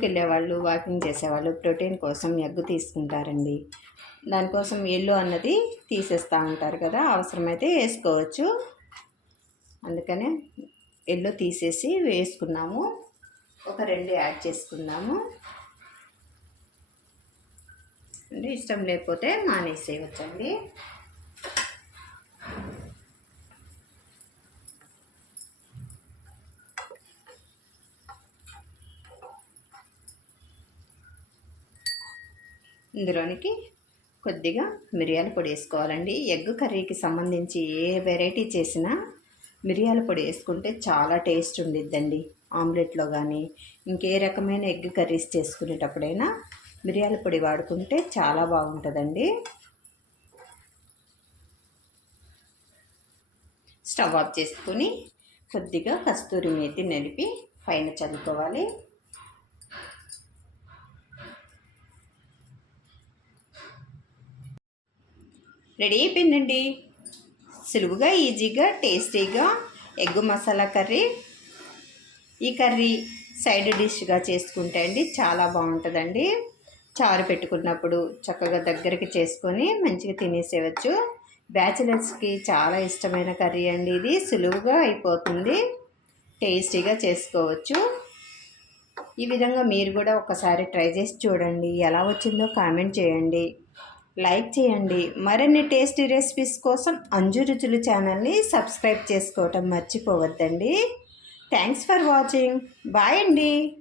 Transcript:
వెళ్ళేవాళ్ళు వాకింగ్ చేసేవాళ్ళు ప్రోటీన్ కోసం ఎగ్గు తీసుకుంటారండి. దానికోసం ఎల్లు అన్నది తీసేస్తూ ఉంటారు కదా అవసరమైతే వేసుకోవచ్చు. అందుకనే ఎల్లు తీసేసి వేసుకున్నాము. ఒక రెండు యాడ్ చేసుకున్నాము. అంటే ఇష్టం లేకపోతే మానేసేయవచ్చండి ఇందులోనికి కొద్దిగా మిరియాల పొడి వేసుకోవాలండి. ఎగ్ కర్రీకి సంబంధించి ఏ వెరైటీ చేసినా మిరియాల పొడి వేసుకుంటే చాలా టేస్ట్ ఉండిద్దండి. ఆమ్లెట్లో కానీ ఇంకే రకమైన ఎగ్ కర్రీస్ చేసుకునేటప్పుడైనా మిరియాల పొడి వాడుకుంటే చాలా బాగుంటుందండి. స్టవ్ ఆఫ్ చేసుకుని కొద్దిగా కస్తూరి మేతి నలిపి పైన చల్లుకోవాలి. రెడీ అయిపోయిందండి. సులువుగా ఈజీగా టేస్టీగా ఎగ్ మసాలా కర్రీ. ఈ కర్రీ సైడ్ డిష్గా చేసుకుంటే అండి చాలా బాగుంటుందండి. చారు పెట్టుకున్నప్పుడు చక్కగా దగ్గరికి చేసుకొని మంచిగా తినేసేవచ్చు బ్యాచిలర్స్కి చాలా ఇష్టమైన కర్రీ అండి ఇది. సులువుగా అయిపోతుంది. టేస్టీగా చేసుకోవచ్చు. ఈ విధంగా మీరు కూడా ఒకసారి ట్రై చేసి చూడండి. ఎలా వచ్చిందో కామెంట్ చేయండి. లైక్ చేయండి. మరిన్ని టేస్టీ రెసిపీస్ కోసం అంజు రుచులు ఛానల్ని సబ్స్క్రైబ్ చేసుకోవటం మర్చిపోవద్దండి. Thanks for watching. బాయ్ అండి.